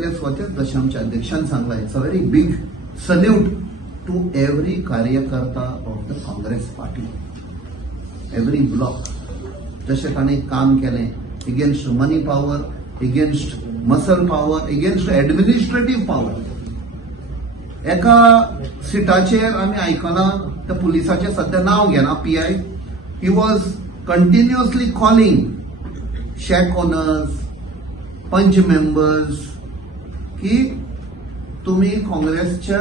पहिले स्वतःच जशें आमच्या अध्यक्षान सांगला, it's a very big salute to every कार्यकर्ता of the Congress party, every block. जशें ताणें काम केलें against money power, against muscle power, against administrative power. एका सिटाचेर आमी आयकना त्या पुलिसाचें सध्या नांव घेना, PI. He was continuously calling shake owners, पंच मेंबर्स की तुम्ही काँग्रेसच्या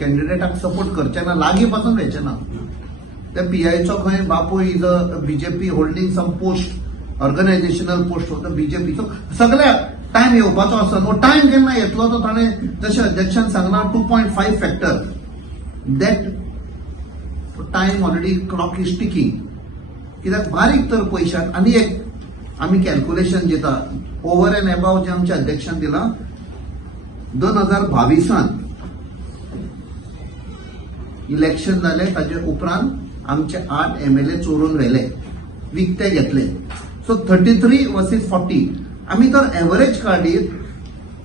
कॅन्डिडेटाक सपोर्ट करचे ना, लागीं पासून व्हायचे ना. त्या PIचो खंय बापूय is a BJP holding some post, organisational post होता BJPचो. सगळ्या टाइम येवपाचो आसा न्हू. टाइम केन्ना येतलो तो ताणें जशें अध्यक्षान सांगला 2.5 factor. That time already clock is ticking. कित्याक बारीक तर पयशांत आनी एक आमी कॅल्क्युलेशन दिता, ओव्हर एंड अबाव जे आमच्या अध्यक्षान दिला 2022 इलेक्शन जाले, ताचे उपरांत आमचे 8 MLA चोरून व्हेले, विकते घेतले. So 33 versus 40. आमी तर एव्हरेज काडीत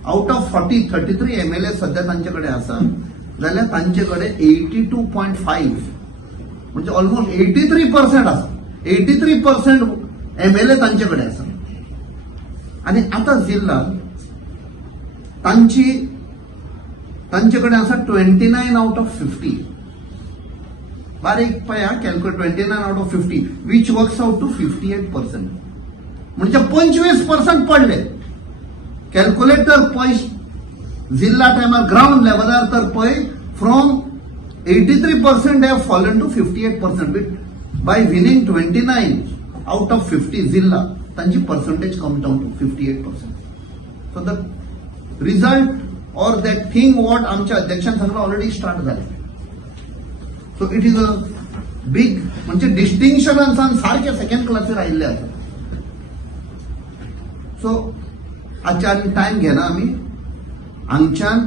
आउट ऑफ 40 33 MLA सध्या तांचे कडेन आसा जाल्यार तांचे कडेन 82.5 म्हणजे ऑलमोस्ट 83% आसा. 83% MLA तांचे कडेन आसा. आणि आता जिल्हा तांचे कडेन आसा 29 आउट ऑफ 50. बारीक पळया calculate 29 out of 50 which works out to 58%. म्हणजे 25% पडले. कॅल्क्युलेटर पळय जिल्हा टायमार ग्राउंड लेवलार तर पळय from 83% have fallen to 58%. By winning 29 out of 50 जिल्हा तांची percentage come down to 58%. So the result or that thing what आमच्या अध्यक्षान सांगला ऑलरेडी स्टार्ट झाले. So it is a big म्हणजे डिस्टिंक्शनान सारखे सेकंड क्लासीर आयिल्ले आसा. सो आजच्यान टाइम घेना आमी हांगच्यान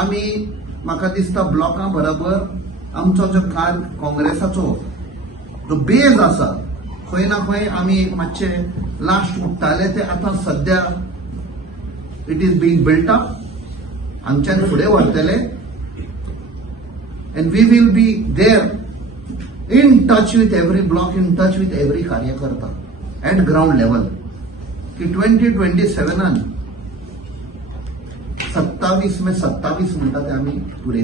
आमी म्हाका दिसता ब्लॉका बरोबर आमचो जो काँग्रेसाचो जो बेज आसा खंय ना खंय आमी मातशे लास्ट उठताले ते आता सध्या it is being built up. हांगच्यान फुडें व्हरतले and we will be there in touch with every block, in touch with every कार्यकर्ता at ground level की 2027 27 में 27 म्हणटा ते आमी पुरे